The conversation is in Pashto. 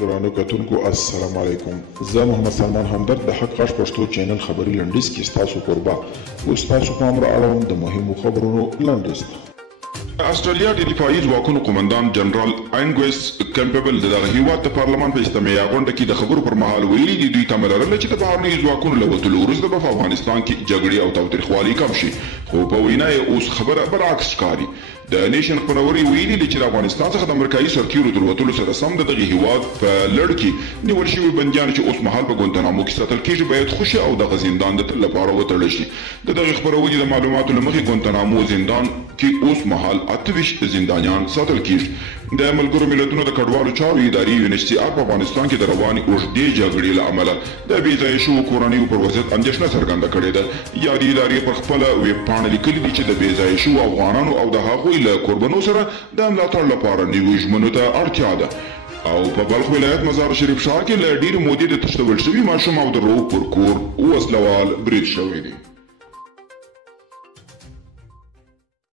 درانه کتونکو السلام علیکم. زه محمد سلمان همدرد د حق غږ پښتو چینل خبري لنډیز کې ستاسو قربا او ستاسو پام را اړوم د مهمو خبرونو لنډیز ته. استرالیا د دفاعي ځواکونو قومندان جنرال انګوس کمپبل د هیواد د پارلمان په اجتماعي غونډه کې د خبرو پر مهال ویلي دي دوی تمه لرله چې د بهرنیو ځواکونو له وتلو وروسته به په افغانستان کې جګړې او تاوتریخوالي کم شي، خو په وینا یې اوس خبره برعکس ښکاري. د نیشن خبروري ویلي دي چې د افغانستان څخه د امریکایي سرتیرو تر وتلو سره سم د دغه هیواد په لړ کې نیول شوي بندیان چې اوس مهال په ګوانتانامو کې ساتل کېږي باید خوشي او دغه زندان د تل لپاره وتړل شي. د دغه خبروري د معلوماتو له مخې ګوانتانامو زندان کې اوس مهال 28 زندانیان ساتل کېږي. د ملګرو ملتونو د کډوالو چارو ادارې UNHCR په افغانستان کې د روانې اوږدې جګړې له امله د بې ځایه شوو کورنیو پر وضعیت اندېښنه څرګنده کړې ده. یادې ادارې پر خپله ویب پاڼه لیکلي دي چې د بې ځایه شوو افغانانو او د هغوی له کوربنو سره د ملاتړ لپاره نویو ژمنو ته اړتیا ده. او په بلخ ولایت مزار شریف ښار کې له ډېرې مودې د تښتول شوي ماشوم او د روغ پر کور وسلوال برید شوی دی.